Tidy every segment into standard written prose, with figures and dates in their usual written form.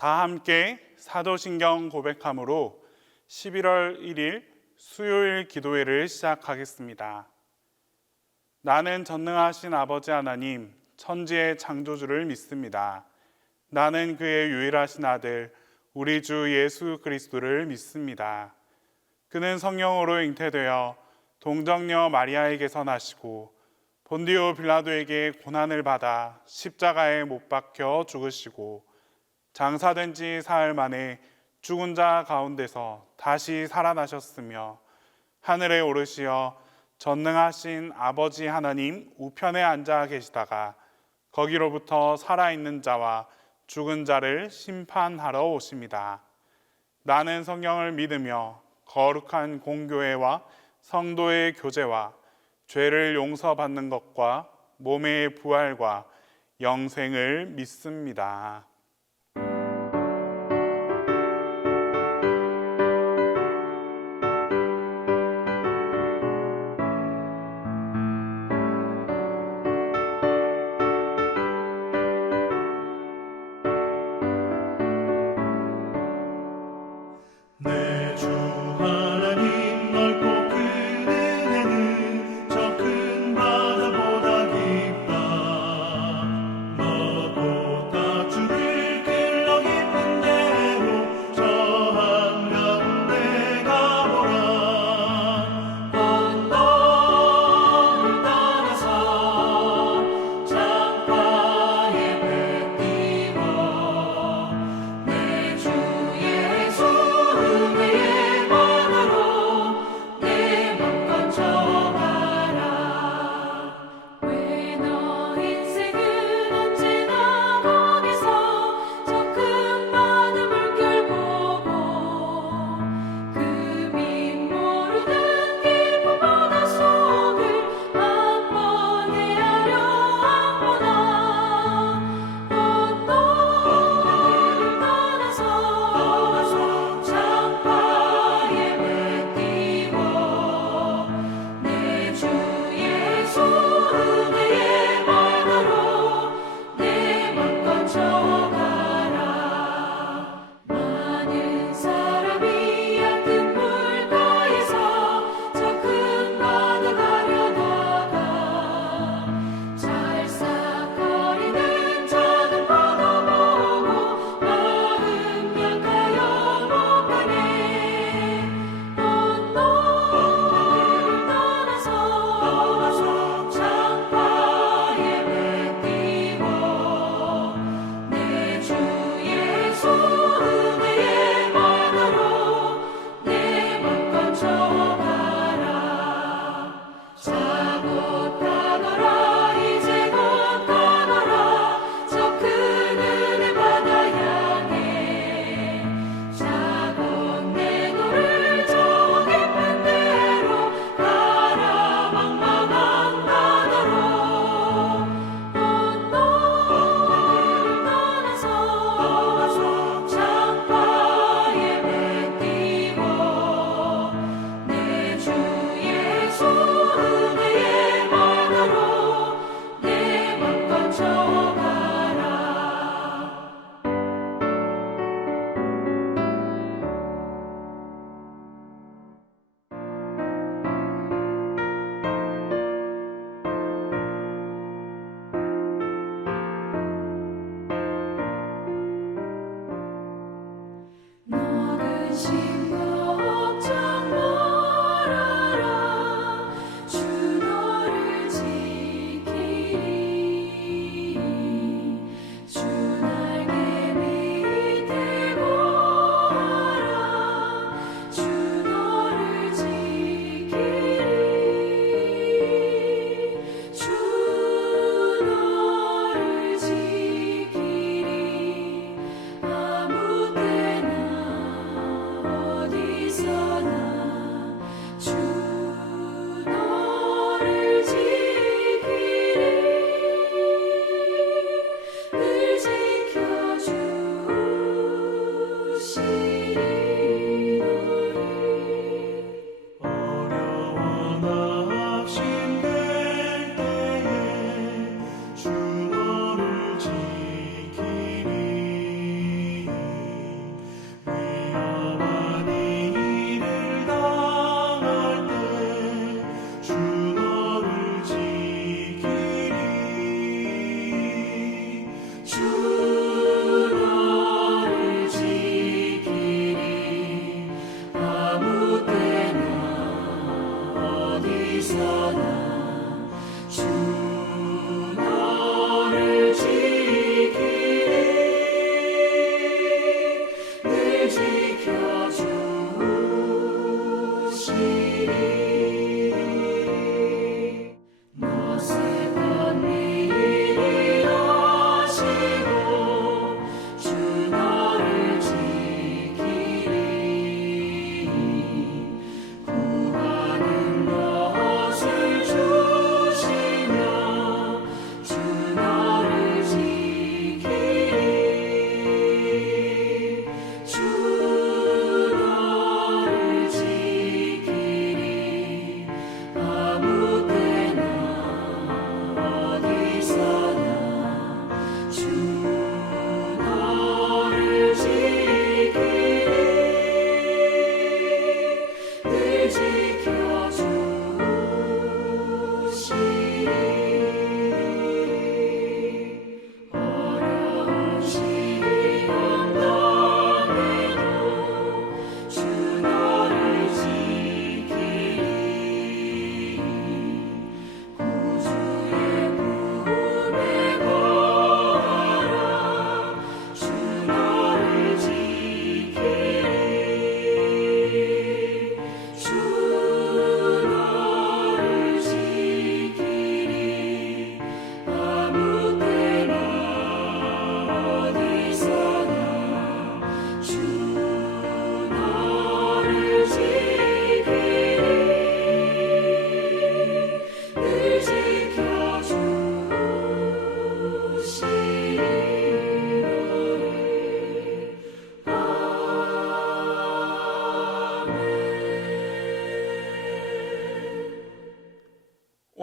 다 함께 사도신경 고백함으로 11월 1일 수요일 기도회를 시작하겠습니다. 나는 전능하신 아버지 하나님, 천지의 창조주를 믿습니다. 나는 그의 유일하신 아들, 우리 주 예수 그리스도를 믿습니다. 그는 성령으로 잉태되어 동정녀 마리아에게서 나시고 본디오 빌라도에게 고난을 받아 십자가에 못 박혀 죽으시고 장사된 지 사흘 만에 죽은 자 가운데서 다시 살아나셨으며 하늘에 오르시어 전능하신 아버지 하나님 우편에 앉아 계시다가 거기로부터 살아있는 자와 죽은 자를 심판하러 오십니다. 나는 성령을 믿으며 거룩한 공교회와 성도의 교제와 죄를 용서받는 것과 몸의 부활과 영생을 믿습니다. 내 주 하나님 넓고 큰 은혜는 저 큰 바다보다 깊다. 너보다 주께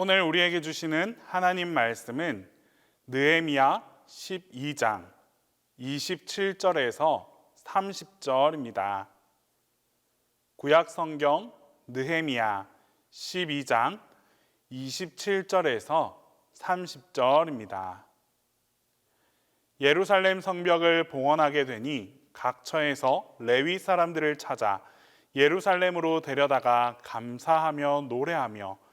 오늘 우리에게 주시는 하나님 말씀은 느헤미야 12장 27절에서 30절입니다. 구약 성경 느헤미야 12장 27절에서 30절입니다. 예루살렘 성벽을 봉헌하게 되니 각처에서 레위 사람들을 찾아 예루살렘으로 데려다가 감사하며 노래하며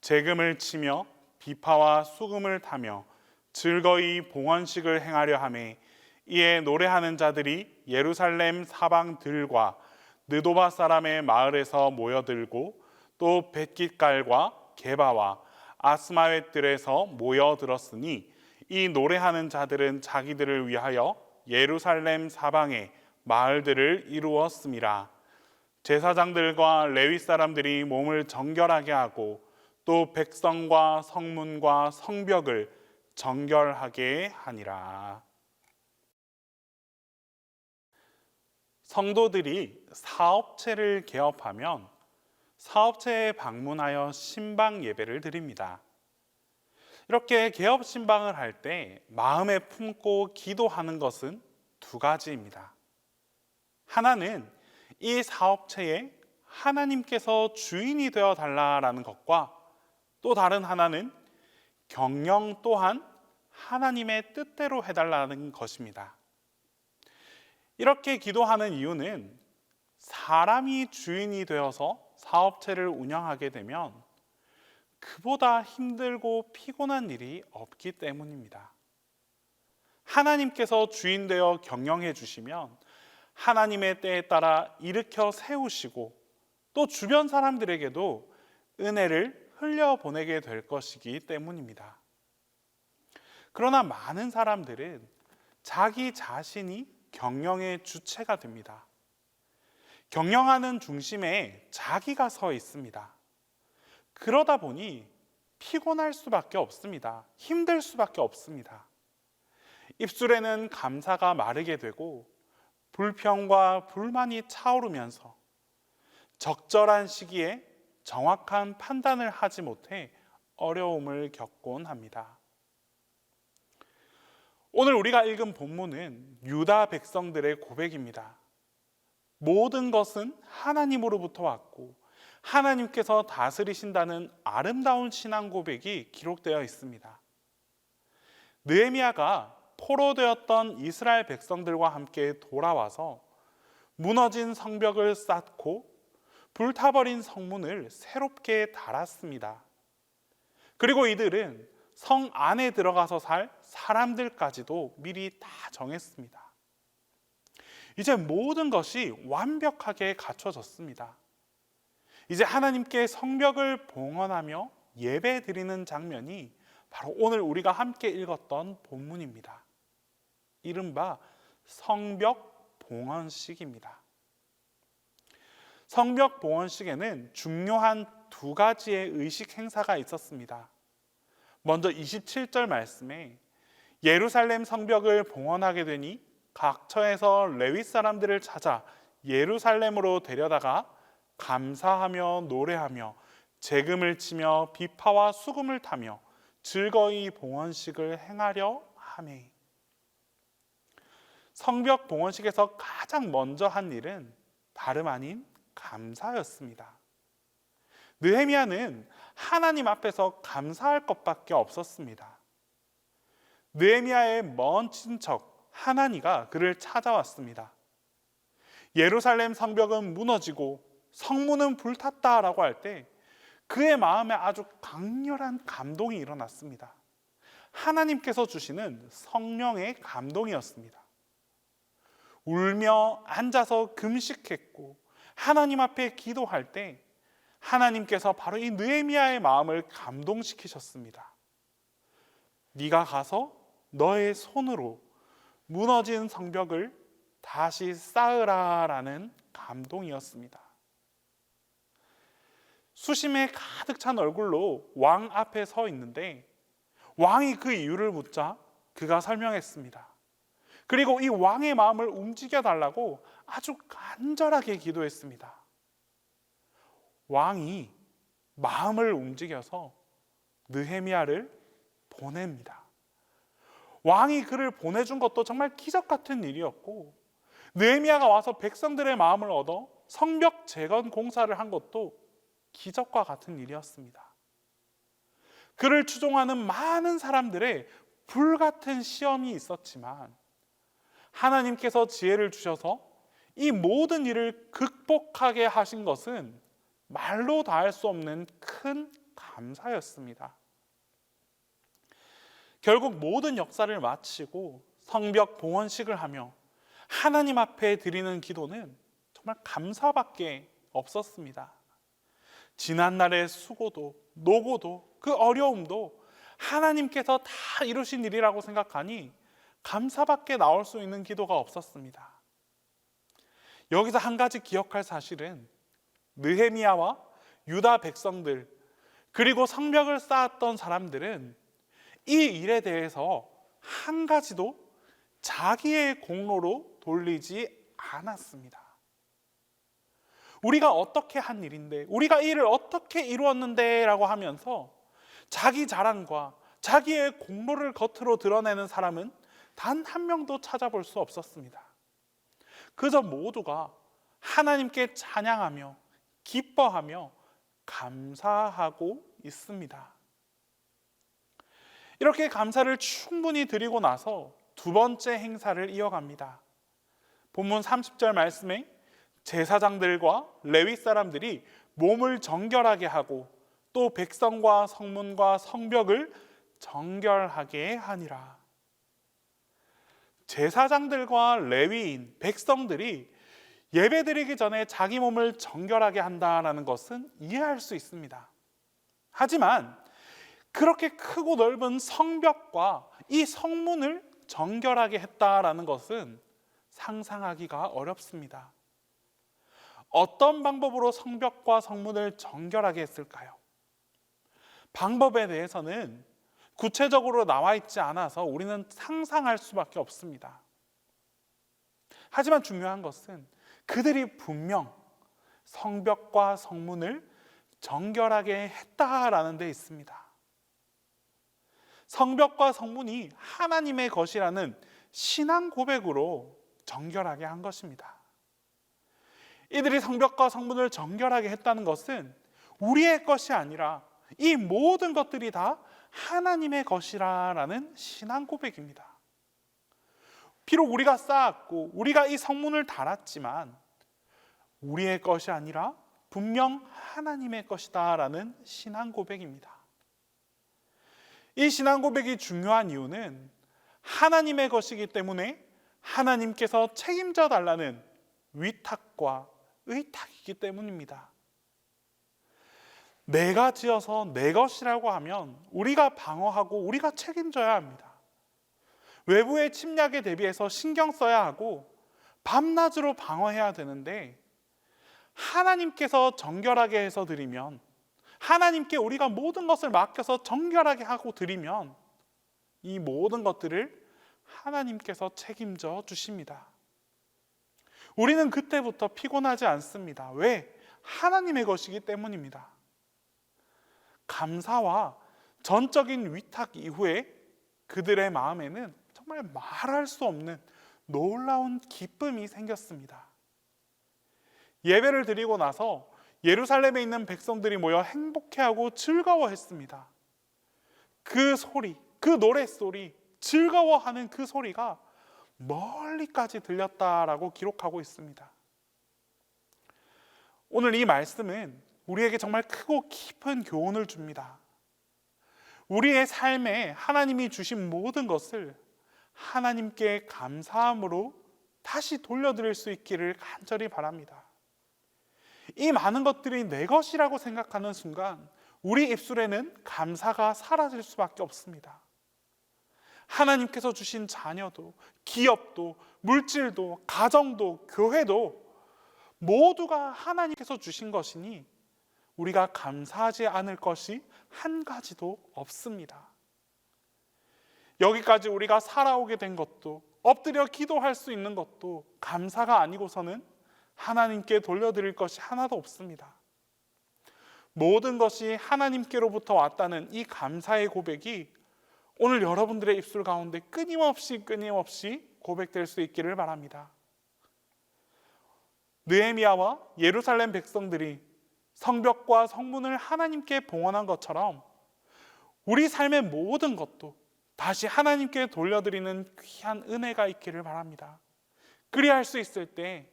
재금을 치며 비파와 수금을 타며 즐거이 봉헌식을 행하려 하매 이에 노래하는 자들이 예루살렘 사방들과 느도바 사람의 마을에서 모여들고 또 벳깃갈과 게바와 아스마웻들에서 모여들었으니 이 노래하는 자들은 자기들을 위하여 예루살렘 사방의 마을들을 이루었음이라. 제사장들과 레위 사람들이 몸을 정결하게 하고 또 백성과 성문과 성벽을 정결하게 하니라. 성도들이 사업체를 개업하면 사업체에 방문하여 신방 예배를 드립니다. 이렇게 개업 신방을 할 때 마음에 품고 기도하는 것은 두 가지입니다. 하나는 이 사업체에 하나님께서 주인이 되어 달라라는 것과 또 다른 하나는 경영 또한 하나님의 뜻대로 해달라는 것입니다. 이렇게 기도하는 이유는 사람이 주인이 되어서 사업체를 운영하게 되면 그보다 힘들고 피곤한 일이 없기 때문입니다. 하나님께서 주인 되어 경영해 주시면 하나님의 때에 따라 일으켜 세우시고 또 주변 사람들에게도 은혜를 흘려보내게 될 것이기 때문입니다. 그러나 많은 사람들은 자기 자신이 경영의 주체가 됩니다. 경영하는 중심에 자기가 서 있습니다. 그러다 보니 피곤할 수밖에 없습니다. 힘들 수밖에 없습니다. 입술에는 감사가 마르게 되고 불평과 불만이 차오르면서 적절한 시기에 정확한 판단을 하지 못해 어려움을 겪곤 합니다. 오늘 우리가 읽은 본문은 유다 백성들의 고백입니다. 모든 것은 하나님으로부터 왔고 하나님께서 다스리신다는 아름다운 신앙 고백이 기록되어 있습니다. 느헤미야가 포로되었던 이스라엘 백성들과 함께 돌아와서 무너진 성벽을 쌓고 불타버린 성문을 새롭게 달았습니다. 그리고 이들은 성 안에 들어가서 살 사람들까지도 미리 다 정했습니다. 이제 모든 것이 완벽하게 갖춰졌습니다. 이제 하나님께 성벽을 봉헌하며 예배 드리는 장면이 바로 오늘 우리가 함께 읽었던 본문입니다. 이른바 성벽 봉헌식입니다. 성벽 봉헌식에는 중요한 두 가지의 의식 행사가 있었습니다. 먼저 27절 말씀에 예루살렘 성벽을 봉헌하게 되니 각처에서 레위 사람들을 찾아 예루살렘으로 데려다가 감사하며 노래하며 재금을 치며 비파와 수금을 타며 즐거이 봉헌식을 행하려 하매. 성벽 봉헌식에서 가장 먼저 한 일은 다름 아닌 감사였습니다. 느헤미야는 하나님 앞에서 감사할 것밖에 없었습니다. 느헤미야의 먼 친척 하나니가 그를 찾아왔습니다. 예루살렘 성벽은 무너지고 성문은 불탔다라고 할 때 그의 마음에 아주 강렬한 감동이 일어났습니다. 하나님께서 주시는 성령의 감동이었습니다. 울며 앉아서 금식했고 하나님 앞에 기도할 때 하나님께서 바로 이 느헤미야의 마음을 감동시키셨습니다. 네가 가서 너의 손으로 무너진 성벽을 다시 쌓으라라는 감동이었습니다. 수심에 가득 찬 얼굴로 왕 앞에 서 있는데 왕이 그 이유를 묻자 그가 설명했습니다. 그리고 이 왕의 마음을 움직여 달라고 아주 간절하게 기도했습니다. 왕이 마음을 움직여서 느헤미야를 보냅니다. 왕이 그를 보내준 것도 정말 기적 같은 일이었고, 느헤미야가 와서 백성들의 마음을 얻어 성벽 재건 공사를 한 것도 기적과 같은 일이었습니다. 그를 추종하는 많은 사람들의 불같은 시험이 있었지만 하나님께서 지혜를 주셔서 이 모든 일을 극복하게 하신 것은 말로 다할 수 없는 큰 감사였습니다. 결국 모든 역사를 마치고 성벽 봉헌식을 하며 하나님 앞에 드리는 기도는 정말 감사밖에 없었습니다. 지난날의 수고도 노고도 그 어려움도 하나님께서 다 이루신 일이라고 생각하니 감사밖에 나올 수 있는 기도가 없었습니다. 여기서 한 가지 기억할 사실은 느헤미야와 유다 백성들 그리고 성벽을 쌓았던 사람들은 이 일에 대해서 한 가지도 자기의 공로로 돌리지 않았습니다. 우리가 어떻게 한 일인데, 우리가 이 일을 어떻게 이루었는데 라고 하면서 자기 자랑과 자기의 공로를 겉으로 드러내는 사람은 단 한 명도 찾아볼 수 없었습니다. 그저 모두가 하나님께 찬양하며 기뻐하며 감사하고 있습니다. 이렇게 감사를 충분히 드리고 나서 두 번째 행사를 이어갑니다. 본문 30절 말씀에 제사장들과 레위 사람들이 몸을 정결하게 하고 또 백성과 성문과 성벽을 정결하게 하니라. 제사장들과 레위인, 백성들이 예배드리기 전에 자기 몸을 정결하게 한다는 것은 이해할 수 있습니다. 하지만 그렇게 크고 넓은 성벽과 이 성문을 정결하게 했다라는 것은 상상하기가 어렵습니다. 어떤 방법으로 성벽과 성문을 정결하게 했을까요? 방법에 대해서는 구체적으로 나와 있지 않아서 우리는 상상할 수밖에 없습니다. 하지만 중요한 것은 그들이 분명 성벽과 성문을 정결하게 했다라는 데 있습니다. 성벽과 성문이 하나님의 것이라는 신앙 고백으로 정결하게 한 것입니다. 이들이 성벽과 성문을 정결하게 했다는 것은 우리의 것이 아니라 이 모든 것들이 다 하나님의 것이라는 신앙 고백입니다. 비록 우리가 쌓았고 우리가 이 성문을 달았지만 우리의 것이 아니라 분명 하나님의 것이다라는 신앙 고백입니다. 이 신앙 고백이 중요한 이유는 하나님의 것이기 때문에 하나님께서 책임져 달라는 위탁과 의탁이기 때문입니다. 내가 지어서 내 것이라고 하면 우리가 방어하고 우리가 책임져야 합니다. 외부의 침략에 대비해서 신경 써야 하고 밤낮으로 방어해야 되는데 하나님께서 정결하게 해서 드리면, 하나님께 우리가 모든 것을 맡겨서 정결하게 하고 드리면 이 모든 것들을 하나님께서 책임져 주십니다. 우리는 그때부터 피곤하지 않습니다. 왜? 하나님의 것이기 때문입니다. 감사와 전적인 위탁 이후에 그들의 마음에는 정말 말할 수 없는 놀라운 기쁨이 생겼습니다. 예배를 드리고 나서 예루살렘에 있는 백성들이 모여 행복해하고 즐거워했습니다. 그 소리, 그 노랫소리, 즐거워하는 그 소리가 멀리까지 들렸다라고 기록하고 있습니다. 오늘 이 말씀은 우리에게 정말 크고 깊은 교훈을 줍니다. 우리의 삶에 하나님이 주신 모든 것을 하나님께 감사함으로 다시 돌려드릴 수 있기를 간절히 바랍니다. 이 많은 것들이 내 것이라고 생각하는 순간 우리 입술에는 감사가 사라질 수밖에 없습니다. 하나님께서 주신 자녀도, 기업도, 물질도, 가정도, 교회도 모두가 하나님께서 주신 것이니 우리가 감사하지 않을 것이 한 가지도 없습니다. 여기까지 우리가 살아오게 된 것도, 엎드려 기도할 수 있는 것도 감사가 아니고서는 하나님께 돌려드릴 것이 하나도 없습니다. 모든 것이 하나님께로부터 왔다는 이 감사의 고백이 오늘 여러분들의 입술 가운데 끊임없이 고백될 수 있기를 바랍니다. 느헤미야와 예루살렘 백성들이 성벽과 성문을 하나님께 봉헌한 것처럼 우리 삶의 모든 것도 다시 하나님께 돌려드리는 귀한 은혜가 있기를 바랍니다. 그리할 수 있을 때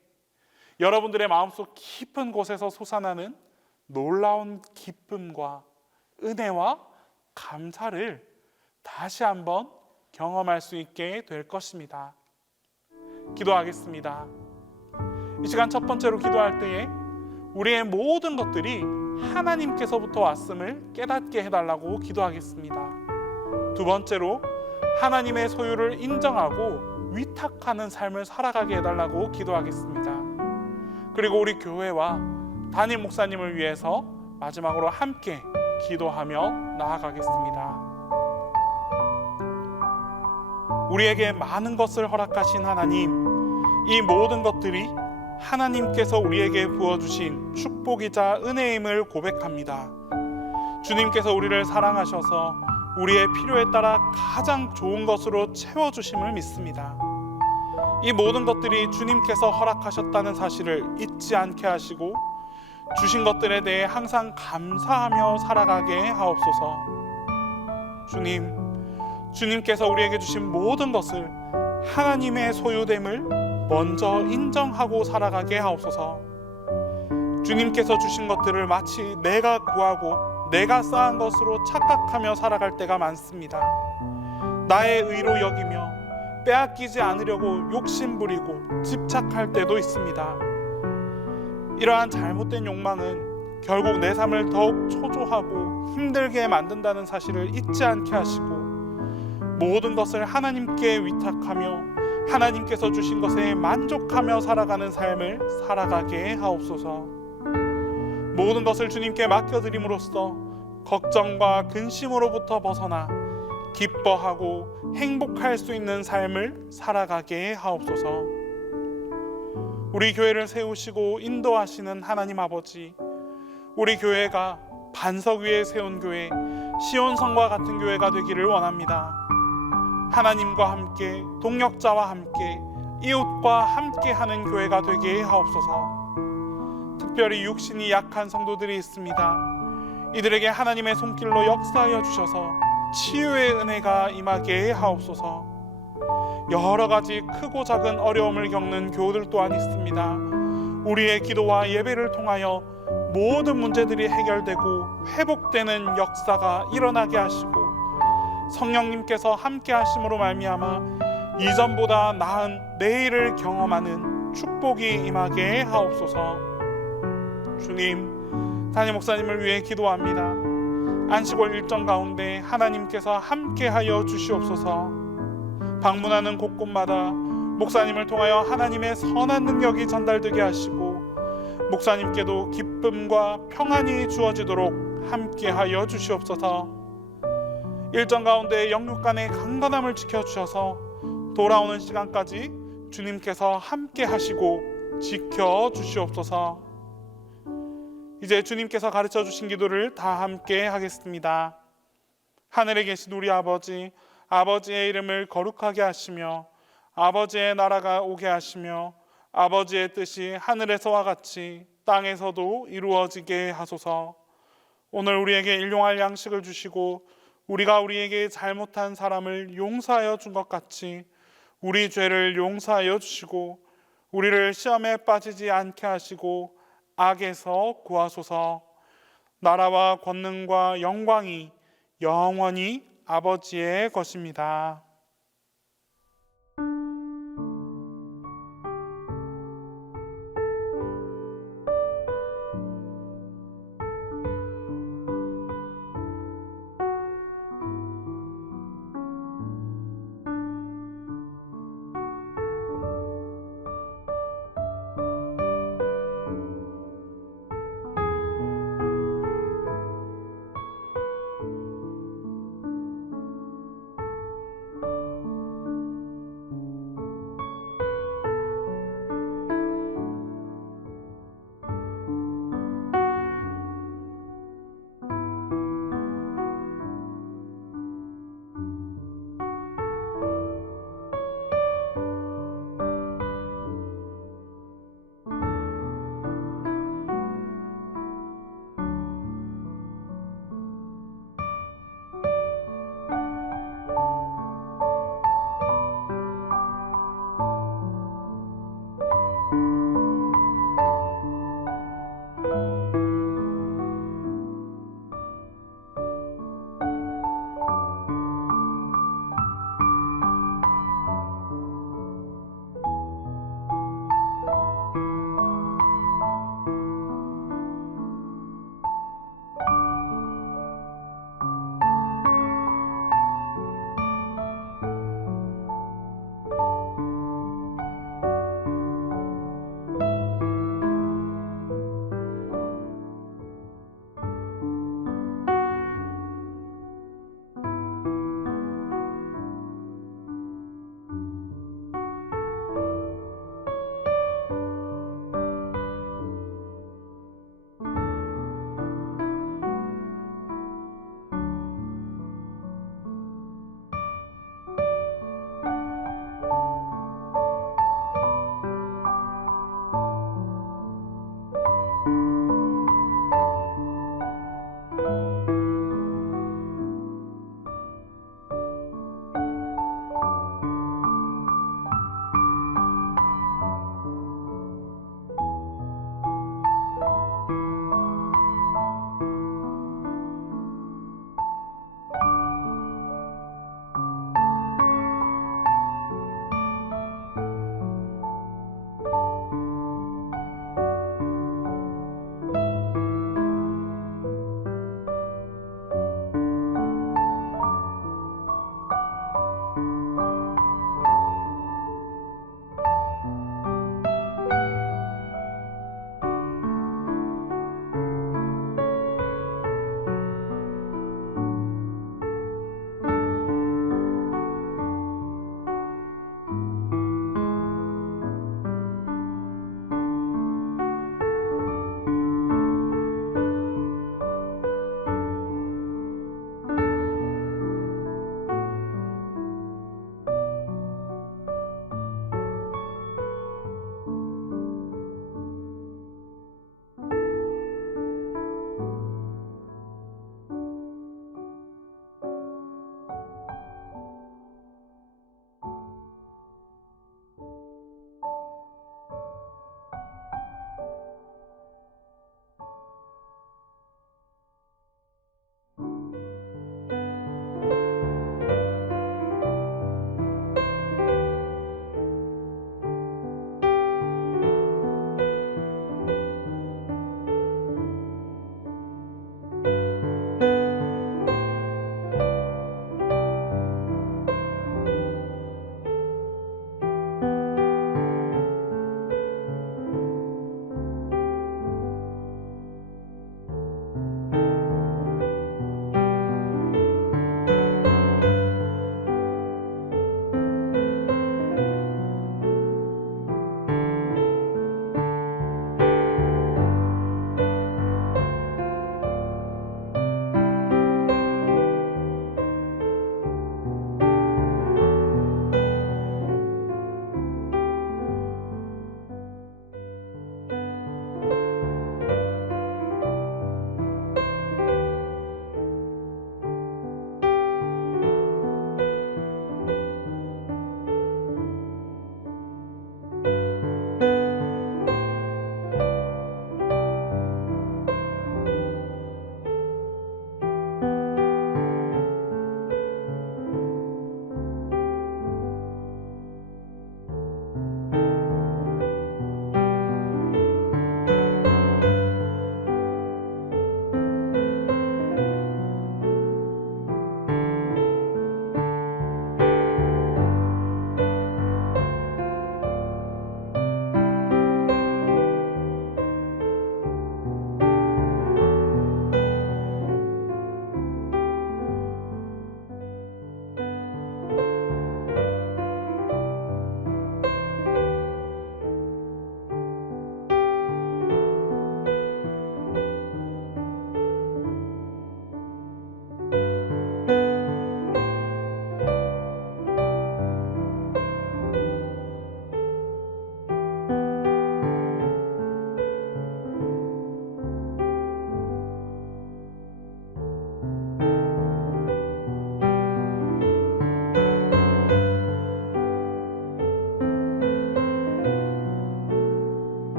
여러분들의 마음속 깊은 곳에서 솟아나는 놀라운 기쁨과 은혜와 감사를 다시 한번 경험할 수 있게 될 것입니다. 기도하겠습니다. 이 시간 첫 번째로 기도할 때에 우리의 모든 것들이 하나님께서부터 왔음을 깨닫게 해달라고 기도하겠습니다. 두 번째로 하나님의 소유를 인정하고 위탁하는 삶을 살아가게 해달라고 기도하겠습니다. 그리고 우리 교회와 담임 목사님을 위해서 마지막으로 함께 기도하며 나아가겠습니다. 우리에게 많은 것을 허락하신 하나님, 이 모든 것들이 하나님께서 우리에게 부어주신 축복이자 은혜임을 고백합니다. 주님께서 우리를 사랑하셔서 우리의 필요에 따라 가장 좋은 것으로 채워주심을 믿습니다. 이 모든 것들이 주님께서 허락하셨다는 사실을 잊지 않게 하시고 주신 것들에 대해 항상 감사하며 살아가게 하옵소서. 주님께서 우리에게 주신 모든 것을 하나님의 소유됨을 먼저 인정하고 살아가게 하옵소서. 주님께서 주신 것들을 마치 내가 구하고 내가 쌓은 것으로 착각하며 살아갈 때가 많습니다. 나의 의로 여기며 빼앗기지 않으려고 욕심부리고 집착할 때도 있습니다. 이러한 잘못된 욕망은 결국 내 삶을 더욱 초조하고 힘들게 만든다는 사실을 잊지 않게 하시고 모든 것을 하나님께 위탁하며 하나님께서 주신 것에 만족하며 살아가는 삶을 살아가게 하옵소서. 모든 것을 주님께 맡겨드림으로써 걱정과 근심으로부터 벗어나 기뻐하고 행복할 수 있는 삶을 살아가게 하옵소서. 우리 교회를 세우시고 인도하시는 하나님 아버지, 우리 교회가 반석 위에 세운 교회, 시온성과 같은 교회가 되기를 원합니다. 하나님과 함께, 동역자와 함께, 이웃과 함께 하는 교회가 되게 하옵소서. 특별히 육신이 약한 성도들이 있습니다. 이들에게 하나님의 손길로 역사하여 주셔서 치유의 은혜가 임하게 하옵소서. 여러 가지 크고 작은 어려움을 겪는 교우들 또한 있습니다. 우리의 기도와 예배를 통하여 모든 문제들이 해결되고 회복되는 역사가 일어나게 하시고 성령님께서 함께 하심으로 말미암아 이전보다 나은 내일을 경험하는 축복이 임하게 하옵소서. 주님, 담임 목사님을 위해 기도합니다. 안식월 일정 가운데 하나님께서 함께하여 주시옵소서. 방문하는 곳곳마다 목사님을 통하여 하나님의 선한 능력이 전달되게 하시고 목사님께도 기쁨과 평안이 주어지도록 함께하여 주시옵소서. 일정 가운데 영육 간의 강건함을 지켜주셔서 돌아오는 시간까지 주님께서 함께 하시고 지켜주시옵소서. 이제 주님께서 가르쳐 주신 기도를 다 함께 하겠습니다. 하늘에 계신 우리 아버지, 아버지의 이름을 거룩하게 하시며 아버지의 나라가 오게 하시며 아버지의 뜻이 하늘에서와 같이 땅에서도 이루어지게 하소서. 오늘 우리에게 일용할 양식을 주시고 우리가 우리에게 잘못한 사람을 용서하여 준 것 같이 우리 죄를 용서하여 주시고 우리를 시험에 빠지지 않게 하시고 악에서 구하소서. 나라와 권능과 영광이 영원히 아버지의 것입니다.